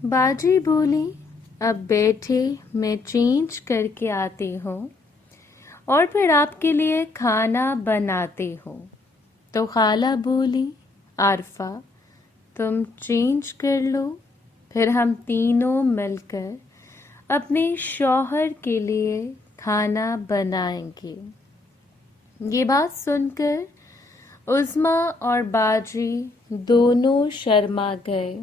बाजी बोली, अब बैठे मैं चेंज करके आती हूँ और फिर आपके लिए खाना बनाती हूँ। तो खाला बोली, आरफा तुम चेंज कर लो, फिर हम तीनों मिलकर अपने शौहर के लिए खाना बनाएंगे। ये बात सुनकर उज़्मा और बाजी दोनों शर्मा गए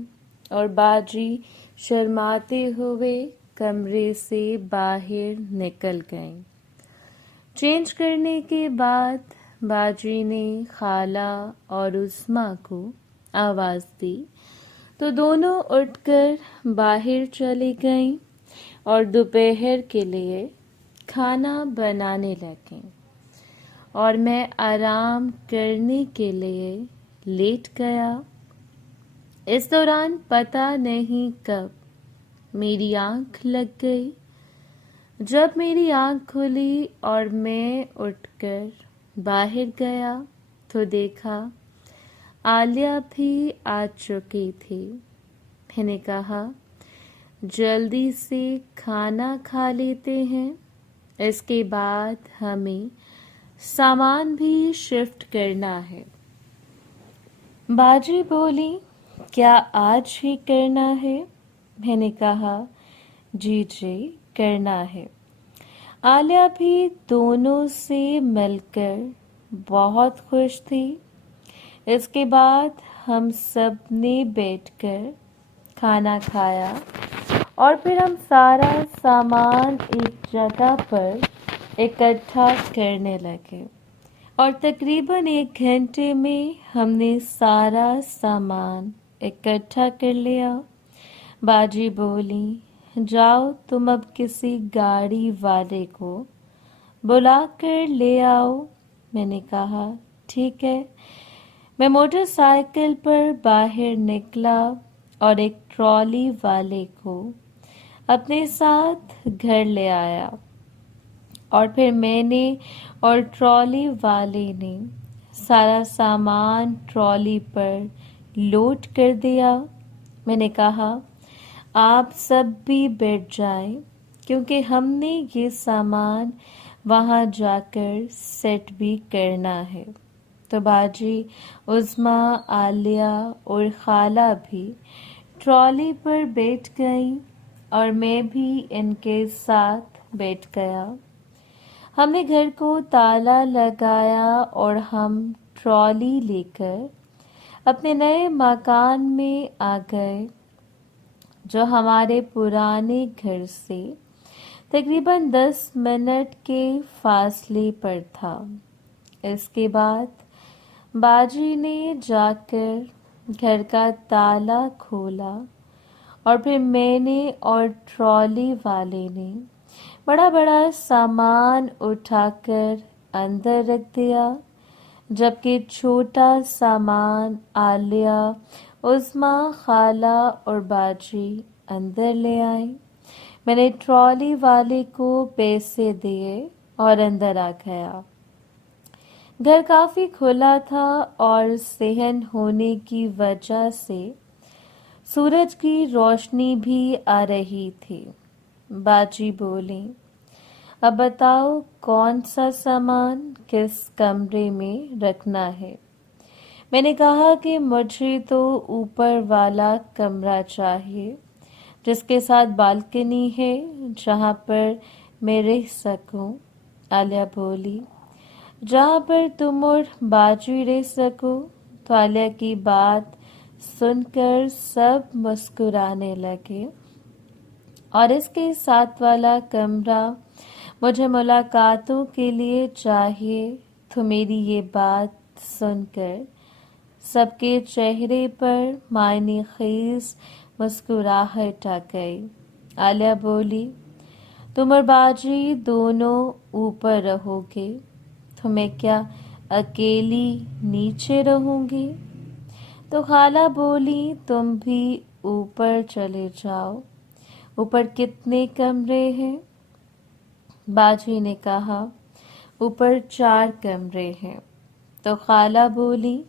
और बाजी शर्माते हुए कमरे से बाहर निकल गईं। चेंज करने के बाद बाजी ने खाला और उज़्मा को आवाज़ दी तो दोनों उठकर बाहर चली गईं और दोपहर के लिए खाना बनाने लगीं और मैं आराम करने के लिए लेट गया। इस दौरान पता नहीं कब मेरी आँख लग गई। जब मेरी आँख खुली और मैं उठकर बाहर गया तो देखा आलिया भी आ चुकी थी। मैंने कहा, जल्दी से खाना खा लेते हैं, इसके बाद हमें सामान भी शिफ्ट करना है। बाजी बोली, क्या आज ही करना है? मैंने कहा, जी करना है। आलिया भी दोनों से मिलकर बहुत खुश थी। इसके बाद हम सब ने बैठकर खाना खाया और फिर हम सारा सामान एक जगह पर इकट्ठा करने लगे और तकरीबन 1 घंटे में हमने सारा सामान इकट्ठा कर लिया। बाजी बोली, जाओ तुम अब किसी गाड़ी वाले को बुला कर ले आओ। मैंने कहा, ठीक है। मैं मोटरसाइकिल पर बाहर निकला और एक ट्रॉली वाले को अपने साथ घर ले आया और फिर मैंने और ट्रॉली वाले ने सारा सामान ट्रॉली पर लोड कर दिया। मैंने कहा, आप सब भी बैठ जाएं क्योंकि हमने ये सामान वहाँ जाकर सेट भी करना है। तो बाजी, उज़्मा, आलिया और खाला भी ट्रॉली पर बैठ गईं और मैं भी इनके साथ बैठ गया। हमने घर को ताला लगाया और हम ट्रॉली लेकर अपने नए मकान में आ गए जो हमारे पुराने घर से तकरीबन 10 मिनट के फासले पर था। इसके बाद बाजी ने जाकर घर का ताला खोला और फिर मैंने और ट्रॉली वाले ने बड़ा बड़ा सामान उठाकर अंदर रख दिया, जबकि छोटा सामान आलिया, उज़्मा, खाला और बाजी अंदर ले आई। मैंने ट्रॉली वाले को पैसे दिए और अंदर आ गया। घर काफ़ी खुला था और सहन होने की वजह से सूरज की रोशनी भी आ रही थी। बाजी बोली, अब बताओ कौन सा सामान किस कमरे में रखना है। मैंने कहा कि मुझे तो ऊपर वाला कमरा चाहिए जिसके साथ बालकनी है जहाँ पर मैं रह सकूं। आलिया बोली, जहाँ पर तुम और बाजी रह सको। तो आलिया की बात सुनकर सब मुस्कुराने लगे और इसके साथ वाला कमरा मुझे मुलाकातों के लिए चाहिए। तो मेरी ये बात सुनकर सबके चेहरे पर मायने खेज मुस्कुराहट आ गई। आलिया बोली, तुम और बाजी दोनों ऊपर रहोगे, तो मैं क्या अकेली नीचे रहूंगी? तो खाला बोली, तुम भी ऊपर चले जाओ। ऊपर कितने कमरे हैं? बाजी ने कहा, ऊपर 4 कमरे हैं। तो खाला बोली,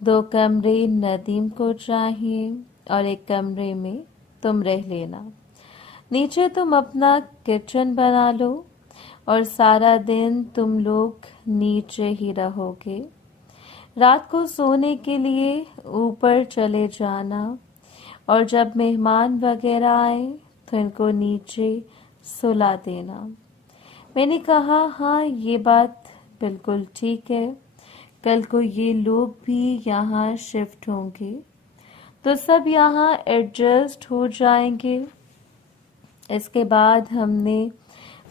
2 कमरे नदीम को चाहिए और एक कमरे में तुम रह लेना। नीचे तुम अपना किचन बना लो और सारा दिन तुम लोग नीचे ही रहोगे। रात को सोने के लिए ऊपर चले जाना और जब मेहमान वगैरह आए तो इनको नीचे सुला देना। मैंने कहा, हाँ ये बात बिल्कुल ठीक है, कल को ये लोग भी यहाँ शिफ्ट होंगे तो सब यहाँ एडजस्ट हो जाएंगे। इसके बाद हमने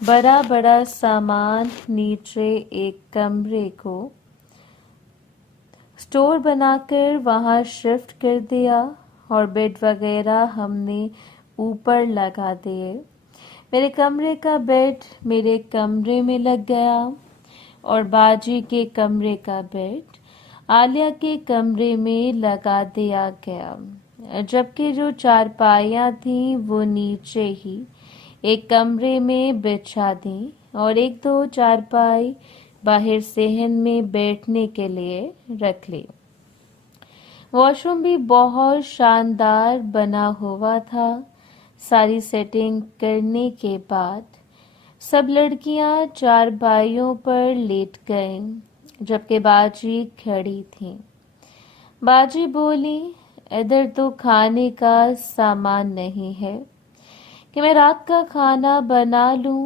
बड़ा बड़ा सामान नीचे एक कमरे को स्टोर बनाकर वहाँ शिफ्ट कर दिया और बेड वगैरह हमने ऊपर लगा दिए। मेरे कमरे का बेड मेरे कमरे में लग गया और बाजी के कमरे का बेड आलिया के कमरे में लगा दिया गया, जबकि जो चारपाइयाँ थीं वो नीचे ही एक कमरे में बिछा दी और एक दो चारपाई बाहर सहन में बैठने के लिए रख ली। वॉशरूम भी बहुत शानदार बना हुआ था। सारी सेटिंग करने के बाद सब लड़कियां चारपाइयों पर लेट गईं, जबकि बाजी खड़ी थी। बाजी बोली, इधर तो खाने का सामान नहीं है कि मैं रात का खाना बना लूं।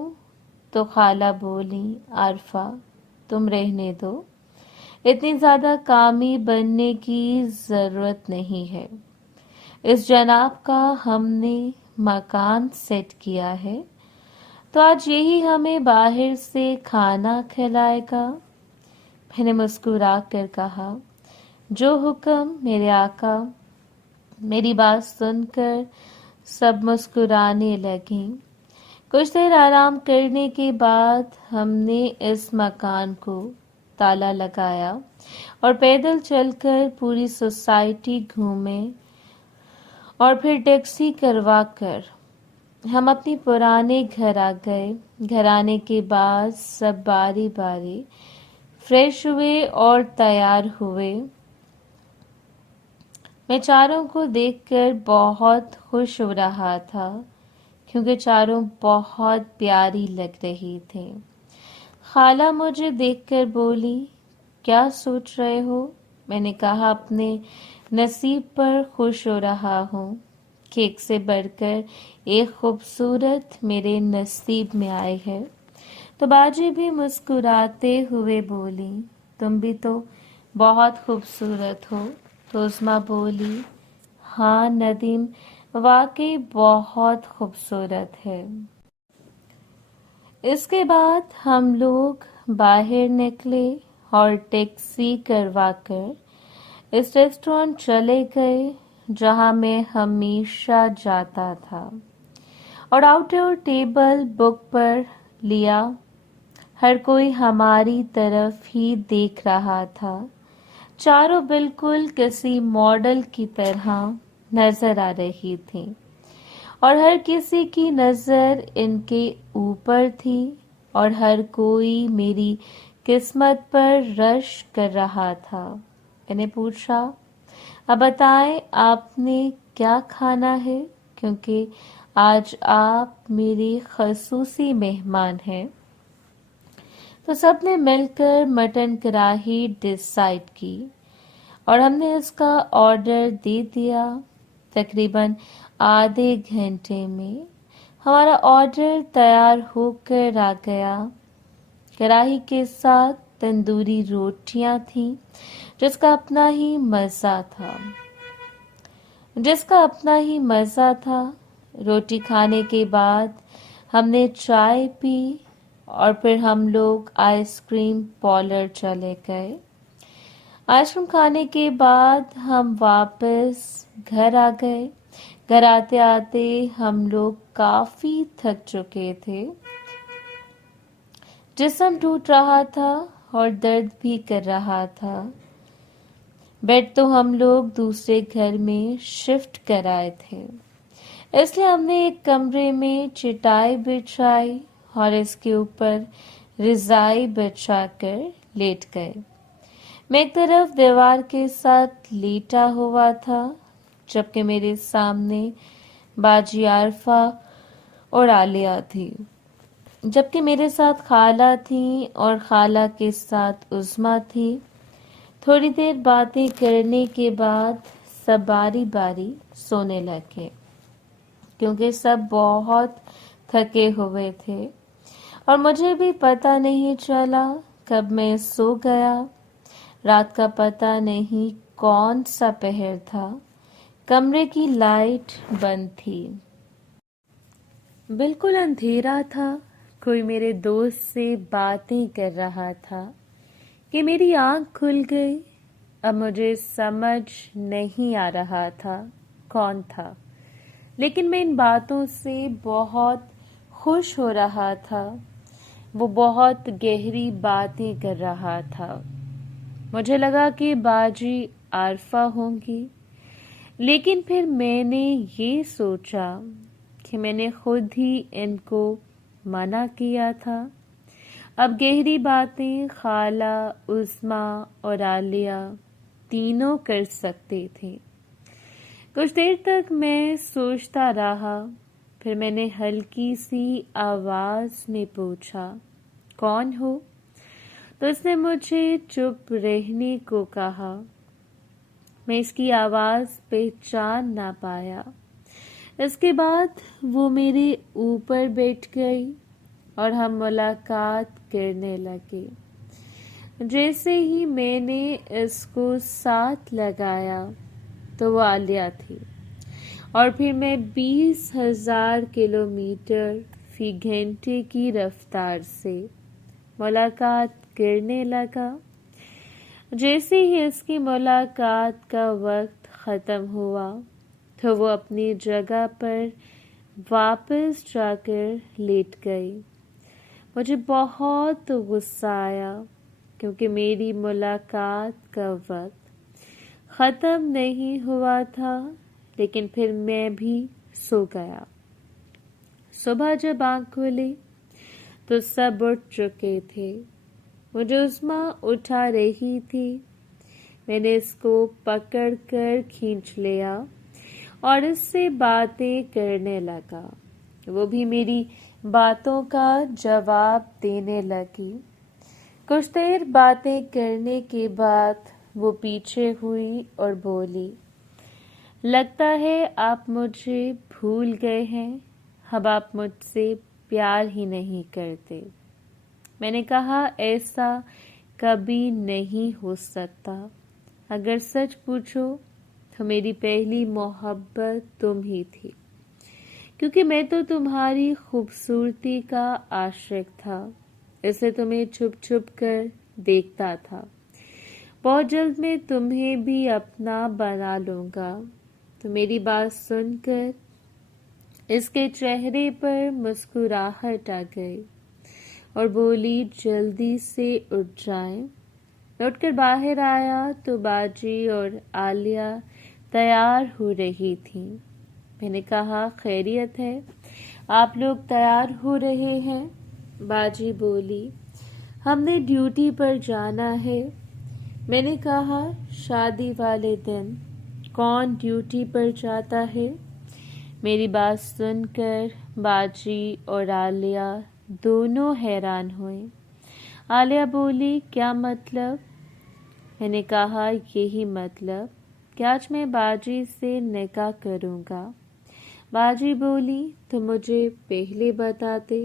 तो खाला बोली, आरफा तुम रहने दो, इतनी ज्यादा कामी बनने की जरूरत नहीं है। इस जनाब का हमने मकान सेट किया है तो आज यही हमें बाहर से खाना खिलाएगा। मैंने मुस्कुरा कर कहा, जो हुक्म मेरे आका। मेरी बात सुनकर सब मुस्कुराने लगी। कुछ देर आराम करने के बाद हमने इस मकान को ताला लगाया और पैदल चलकर पूरी सोसाइटी घूमे और फिर टैक्सी करवा कर हम अपने पुराने घर आ गए। घर आने के बाद सब बारी बारी फ्रेश हुए और तैयार हुए। मैं चारों को देखकर बहुत खुश हो रहा था क्योंकि चारों बहुत प्यारी लग रही थी। खाला मुझे देखकर बोली, क्या सोच रहे हो? मैंने कहा, अपने नसीब पर खुश हो रहा हूँ। केक से बढ़कर एक खूबसूरत मेरे नसीब में आई है। तो बाजी भी मुस्कुराते हुए बोली, तुम भी तो बहुत खूबसूरत हो। तो उस्मा बोली, हाँ नदीम वाकई बहुत खूबसूरत है। इसके बाद हम लोग बाहर निकले और टैक्सी करवाकर इस रेस्टोरेंट चले गए जहां मैं हमेशा जाता था और आउटडोर टेबल बुक पर लिया। हर कोई हमारी तरफ ही देख रहा था। चारों बिल्कुल किसी मॉडल की तरह नजर आ रही थी और हर किसी की नजर इनके ऊपर थी और हर कोई मेरी किस्मत पर रश कर रहा था। मैंने पूछा, अब बताएं आपने क्या खाना है, क्योंकि आज आप मेरे खसूसी मेहमान हैं। तो सबने मिलकर मटन कढ़ाई डिसाइड की और हमने इसका ऑर्डर दे दिया। तकरीबन आधे घंटे में हमारा ऑर्डर तैयार होकर आ गया। कढ़ाई के साथ तंदूरी रोटियां थीं जिसका अपना ही मज़ा था। रोटी खाने के बाद हमने चाय पी और फिर हम लोग आइसक्रीम पार्लर चले गए। आइसक्रीम खाने के बाद हम वापस घर आ गए। घर आते आते हम लोग काफी थक चुके थे। जिस्म टूट रहा था और दर्द भी कर रहा था। बेड तो हम लोग दूसरे घर में शिफ्ट कराए थे, इसलिए हमने एक कमरे में चटाई बिछाई और इसके ऊपर रजाई बिछाकर लेट गए। मैं एक तरफ दीवार के साथ लेटा हुआ था जबकि मेरे सामने बाजी आरफा और आलिया थी, जबकि मेरे साथ खाला थी और खाला के साथ उस्मा थी। थोड़ी देर बातें करने के बाद सब बारी बारी सोने लगे, क्योंकि सब बहुत थके हुए थे और मुझे भी पता नहीं चला कब मैं सो गया। रात का पता नहीं कौन सा पहर था। कमरे की लाइट बंद थी, बिल्कुल अंधेरा था। कोई मेरे दोस्त से बातें कर रहा था कि मेरी आंख खुल गई। अब मुझे समझ नहीं आ रहा था कौन था, लेकिन मैं इन बातों से बहुत खुश हो रहा था। वो बहुत गहरी बातें कर रहा था। मुझे लगा कि बाजी आरफा होंगी, लेकिन फिर मैंने ये सोचा कि मैंने खुद ही इनको मना किया था। अब गहरी बातें खाला, उस्मा और आलिया तीनों कर सकते थे। कुछ देर तक मैं सोचता रहा, फिर मैंने हल्की सी आवाज में पूछा, कौन हो? तो उसने मुझे चुप रहने को कहा। मैं इसकी आवाज पहचान ना पाया। इसके बाद वो मेरे ऊपर बैठ गई और हम मुलाकात करने लगे। जैसे ही मैंने इसको साथ लगाया तो वो आलिया थी, और फिर मैं 20,000 किलोमीटर फी घंटे की रफ्तार से मुलाकात करने लगा। जैसे ही इसकी मुलाकात का वक्त ख़त्म हुआ तो वो अपनी जगह पर वापस जाकर लेट गई। मुझे बहुत गुस्सा आया, क्योंकि मेरी मुलाकात का वक्त ख़त्म नहीं हुआ था, लेकिन फिर मैं भी सो गया। सुबह जब आँख खुली तो सब उठ चुके थे। मुझे उस्मा उठा रही थी। मैंने इसको पकड़कर खींच लिया और इससे बातें करने लगा। वो भी मेरी बातों का जवाब देने लगी। कुछ देर बातें करने के बाद वो पीछे हुई और बोली, लगता है आप मुझे भूल गए हैं। अब आप मुझसे प्यार ही नहीं करते। मैंने कहा, ऐसा कभी नहीं हो सकता। अगर सच पूछो तो मेरी पहली मोहब्बत तुम ही थी, क्योंकि मैं तो तुम्हारी खूबसूरती का आशिक था। इसे तुम्हें छुप छुप कर देखता था। बहुत जल्द मैं तुम्हें भी अपना बना लूंगा। तो मेरी बात सुनकर इसके चेहरे पर मुस्कुराहट आ गई और बोली, जल्दी से उठ जाएं। उठकर बाहर आया तो बाजी और आलिया तैयार हो रही थी। मैंने कहा, खैरियत है, आप लोग तैयार हो रहे हैं? बाजी बोली, हमने ड्यूटी पर जाना है। मैंने कहा, शादी वाले दिन कौन ड्यूटी पर जाता है? मेरी बात सुनकर बाजी और आलिया दोनों हैरान हुए। आलिया बोली, क्या मतलब? मैंने कहा, यही मतलब कि आज मैं बाजी से निकाह करूँगा। बाजी बोली, तो मुझे पहले बताते,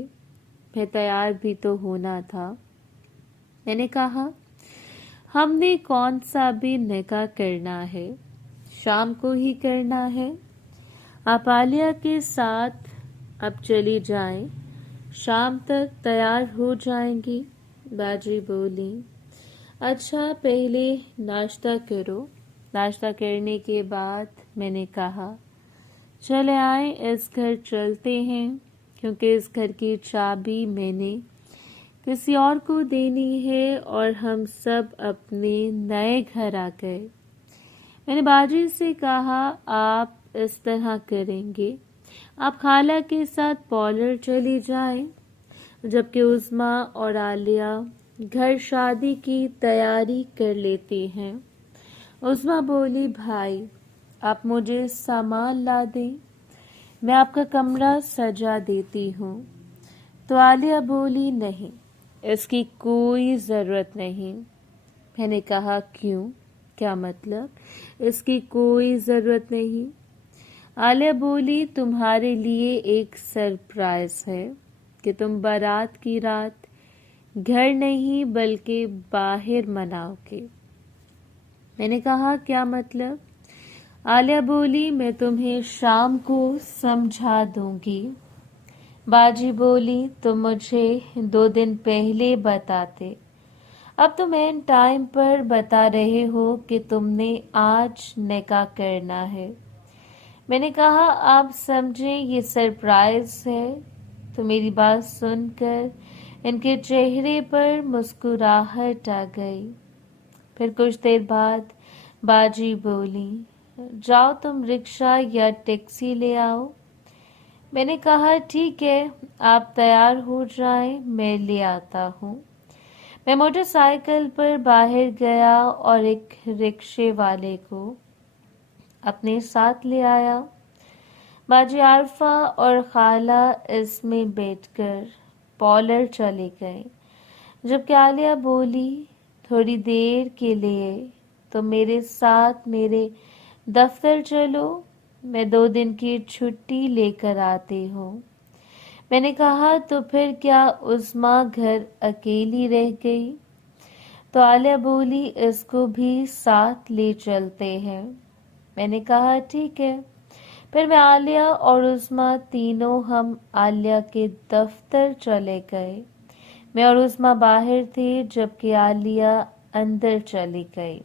मैं तैयार भी तो होना था। मैंने कहा, हमने कौन सा भी निकाह करना है, शाम को ही करना है। आप आलिया के साथ अब चली जाएं, शाम तक तैयार हो जाएंगी। बाजी बोली, अच्छा पहले नाश्ता करो। नाश्ता करने के बाद मैंने कहा, चले आए इस घर चलते हैं, क्योंकि इस घर की चाबी मैंने किसी और को देनी है और हम सब अपने नए घर आ गए। मैंने बाजी से कहा, आप इस तरह करेंगे, आप खाला के साथ पार्लर चली जाएं, जबकि उस्मा और आलिया घर शादी की तैयारी कर लेती हैं। उस्मा बोली, भाई आप मुझे सामान ला दें। मैं आपका कमरा सजा देती हूँ। तो आलिया बोली, नहीं, इसकी कोई ज़रूरत नहीं। मैंने कहा, क्यों? क्या मतलब? इसकी कोई ज़रूरत नहीं। आलिया बोली, तुम्हारे लिए एक सरप्राइज है कि तुम बारात की रात घर नहीं बल्कि बाहर मनाओगे। मैंने कहा, क्या मतलब? आलिया बोली, मैं तुम्हें शाम को समझा दूंगी। बाजी बोली, तुम मुझे 2 दिन पहले बताते, अब तुम एन टाइम पर बता रहे हो कि तुमने आज निकाह करना है। मैंने कहा, आप समझें ये सरप्राइज है। तो मेरी बात सुनकर इनके चेहरे पर मुस्कुराहट आ गई। फिर कुछ देर बाद बाजी बोली, जाओ तुम रिक्शा या टैक्सी ले आओ। मैंने कहा, ठीक है, आप तैयार हो जाएं, मैं ले आता हूँ। मैं मोटरसाइकिल पर बाहर गया और एक रिक्शे वाले को अपने साथ ले आया। बाजी आरफा और खाला इसमें बैठकर पॉलर चले गए, जबकि आलिया बोली, थोड़ी देर के लिए तो मेरे साथ मेरे दफ्तर चलो, मैं 2 दिन की छुट्टी लेकर आती हूँ। मैंने कहा, तो फिर क्या उस्मा घर अकेली रह गई? तो आलिया बोली, इसको भी साथ ले चलते हैं। मैंने कहा, ठीक है। फिर मैं, आलिया और उस्मा तीनों हम आलिया के दफ्तर चले गए। मैं और उस्मा बाहर थे, जबकि आलिया अंदर चली गई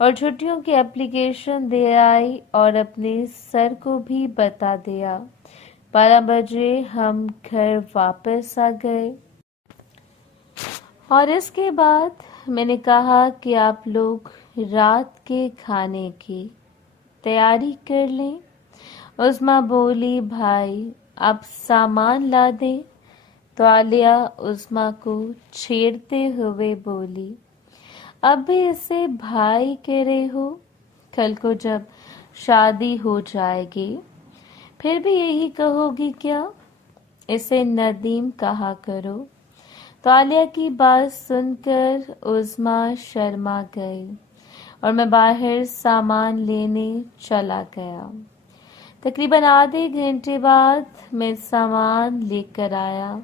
और छुट्टियों की एप्लीकेशन दे आई और अपने सर को भी बता दिया। 12 बजे हम घर वापस आ गए और इसके बाद मैंने कहा कि आप लोग रात के खाने की तैयारी कर लें। उस्मा बोली, भाई आप सामान ला दें। तो आलिया उस्मा को छेड़ते हुए बोली, अब भी इसे भाई कह रहे हो? कल को जब शादी हो जाएगी फिर भी यही कहोगी क्या? इसे नदीम कहा करो। तो आलिया की बात सुनकर उस्मा शर्मा गई और मैं बाहर सामान लेने चला गया। तकरीबन आधे घंटे बाद मैं सामान लेकर आया।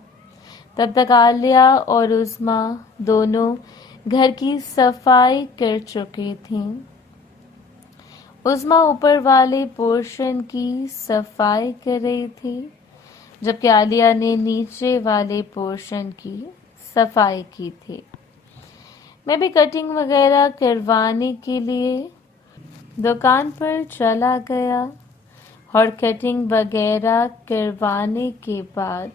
तब तक आलिया और उस्मा दोनों घर की सफाई कर चुकी थीं। उस्मा ऊपर वाले पोर्शन की सफाई कर रही थी, जबकि आलिया ने नीचे वाले पोर्शन की सफाई की थी। मैं भी कटिंग वगैरह करवाने के लिए दुकान पर चला गया और कटिंग वगैरह करवाने के बाद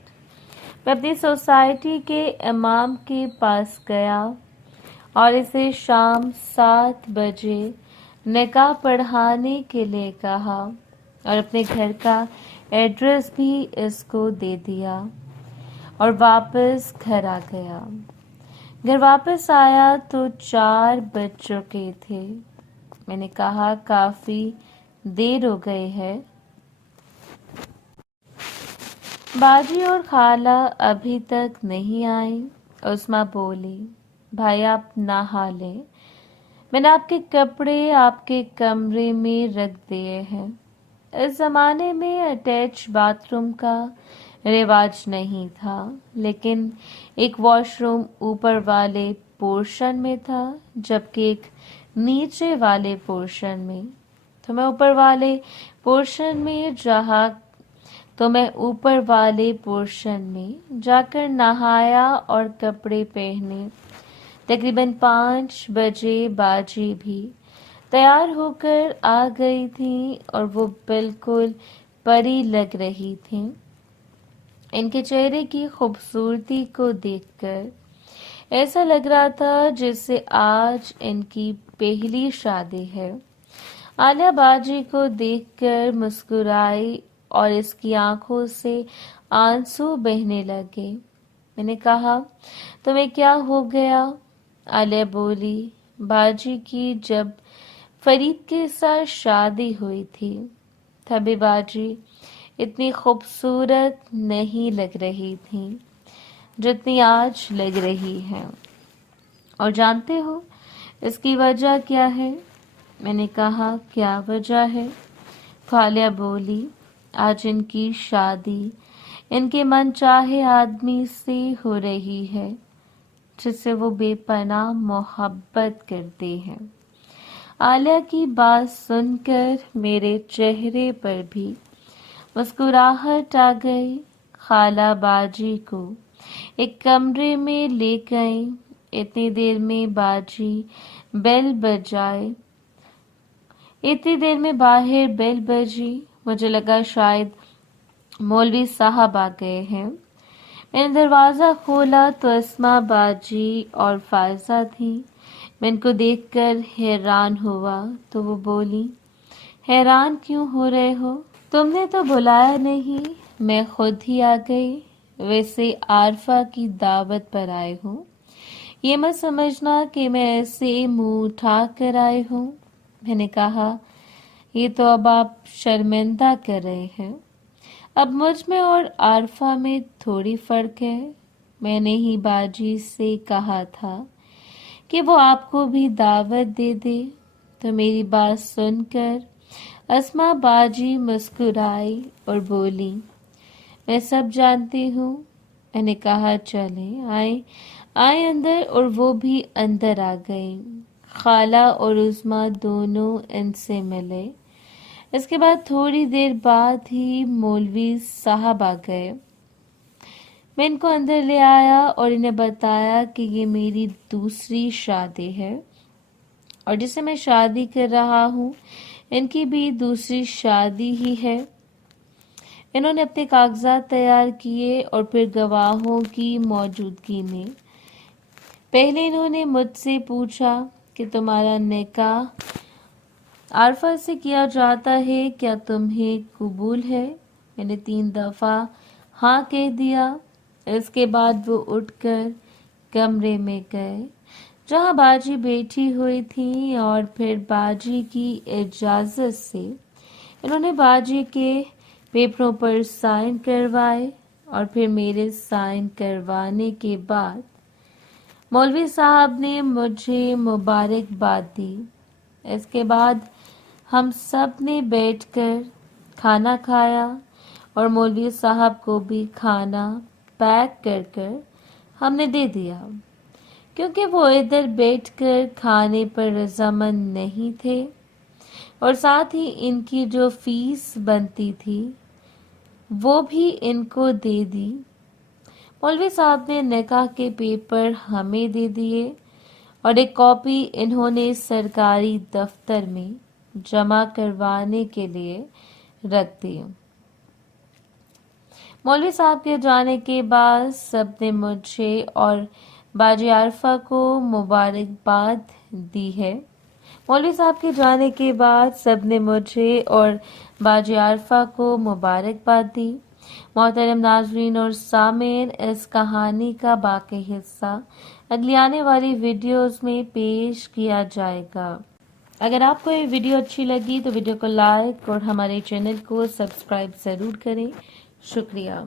मैं अपनी सोसाइटी के इमाम के पास गया और इसे शाम 7 बजे निकाह पढ़ाने के लिए कहा और अपने घर का एड्रेस भी इसको दे दिया और वापस घर आ गया। घर वापस आया तो 4 बज चुके थे। मैंने कहा, काफी देर हो गई है। बाजी और खाला अभी तक नहीं आई। उस्मा बोली, भाई आप नहा लें, मैंने आपके कपड़े आपके कमरे में रख दिए हैं। इस जमाने में अटैच बाथरूम का रिवाज नहीं था, लेकिन एक वॉशरूम ऊपर वाले पोर्शन में था, जबकि एक नीचे वाले पोर्शन में। तो मैं ऊपर वाले पोर्शन में जाकर नहाया और कपड़े पहने। तकरीबन 5 बजे बाजी भी तैयार होकर आ गई थी और वो बिल्कुल परी लग रही थी। इनके चेहरे की खूबसूरती को देखकर ऐसा लग रहा था जैसे आज इनकी पहली शादी है। आलिया बाजी को देखकर मुस्कुराई और इसकी आंखों से आंसू बहने लगे। मैंने कहा, तुम्हें क्या हो गया? आलिया बोली, बाजी की जब फरीद के साथ शादी हुई थी तभी बाजी اتنی خوبصورت نہیں لگ رہی تھیں جتنی آج لگ رہی ہیں۔ اور جانتے ہو اس کی وجہ کیا ہے؟ میں نے کہا کیا وجہ ہے؟ خالیہ بولی آج ان کی شادی ان کے من چاہے آدمی سے ہو رہی ہے جس سے وہ بے پناہ محبت کرتے ہیں۔ عالیہ کی بات سن کر میرے چہرے پر بھی مسکراہٹ آ گئی۔ خالہ باجی کو ایک کمرے میں لے گئیں۔ اتنی دیر میں باہر بیل بجی۔ مجھے لگا شاید مولوی صاحب آ گئے ہیں۔ میں نے دروازہ کھولا تو اسما باجی اور فائزہ تھیں۔ میں ان کو دیکھ کر حیران ہوا تو وہ بولی حیران کیوں ہو رہے ہو؟ تم نے تو بلایا نہیں، میں خود ہی آ گئی۔ ویسے عارفہ کی دعوت پر آئے ہوں، یہ مت سمجھنا کہ میں ایسے منہ اٹھا کر آئے ہوں۔ میں نے کہا یہ تو اب آپ شرمندہ کر رہے ہیں، اب مجھ میں اور عارفہ میں تھوڑی فرق ہے۔ میں نے ہی باجی سے کہا تھا کہ وہ آپ کو بھی دعوت دے دے۔ تو میری بات سن کر اسما باجی مسکرائی اور بولی میں سب جانتی ہوں۔ میں نے کہا چلیں آئیں اندر، اور وہ بھی اندر آ گئیں۔ خالہ اور عظمیٰ دونوں ان سے ملے۔ اس کے بعد تھوڑی دیر بعد ہی مولوی صاحب آ گئے۔ میں ان کو اندر لے آیا اور انہیں بتایا کہ یہ میری دوسری شادی ہے اور جسے میں شادی کر رہا ہوں ان کی بھی دوسری شادی ہی ہے۔ انہوں نے اپنے کاغذات تیار کیے اور پھر گواہوں کی موجودگی میں پہلے انہوں نے مجھ سے پوچھا کہ تمہارا نکاح عارفہ سے کیا جاتا ہے، کیا تمہیں قبول ہے؟ میں نے 3 دفعہ ہاں کہہ دیا۔ اس کے بعد وہ اٹھ کر کمرے میں گئے جہاں باجی بیٹھی ہوئی تھی، اور پھر باجی کی اجازت سے انہوں نے باجی کے پیپروں پر سائن کروائے، اور پھر میرے سائن کروانے کے بعد مولوی صاحب نے مجھے مبارکباد دی۔ اس کے بعد ہم سب نے بیٹھ کر کھانا کھایا اور مولوی صاحب کو بھی کھانا پیک کر کر ہم نے دے دیا، کیونکہ وہ ادھر بیٹھ کر کھانے پر رضامند نہیں تھے، اور ساتھ ہی ان کی جو فیس بنتی تھی وہ بھی ان کو دے دی۔ مولوی صاحب نے نکاح کے پیپر ہمیں دے دیے اور ایک کاپی انہوں نے سرکاری دفتر میں جمع کروانے کے لیے رکھ دی۔ مولوی صاحب کے جانے کے بعد سب نے مجھے اور باجی عارفہ کو مبارکباد دی ہے۔ مولوی صاحب کے جانے کے بعد سب نے مجھے اور باجی عارفہ کو مبارکباد دی۔ محترم ناظرین اور سامعین، اس کہانی کا باقی حصہ اگلی آنے والی ویڈیوز میں پیش کیا جائے گا۔ اگر آپ کو یہ ویڈیو اچھی لگی تو ویڈیو کو لائک اور ہمارے چینل کو سبسکرائب ضرور کریں۔ شکریہ۔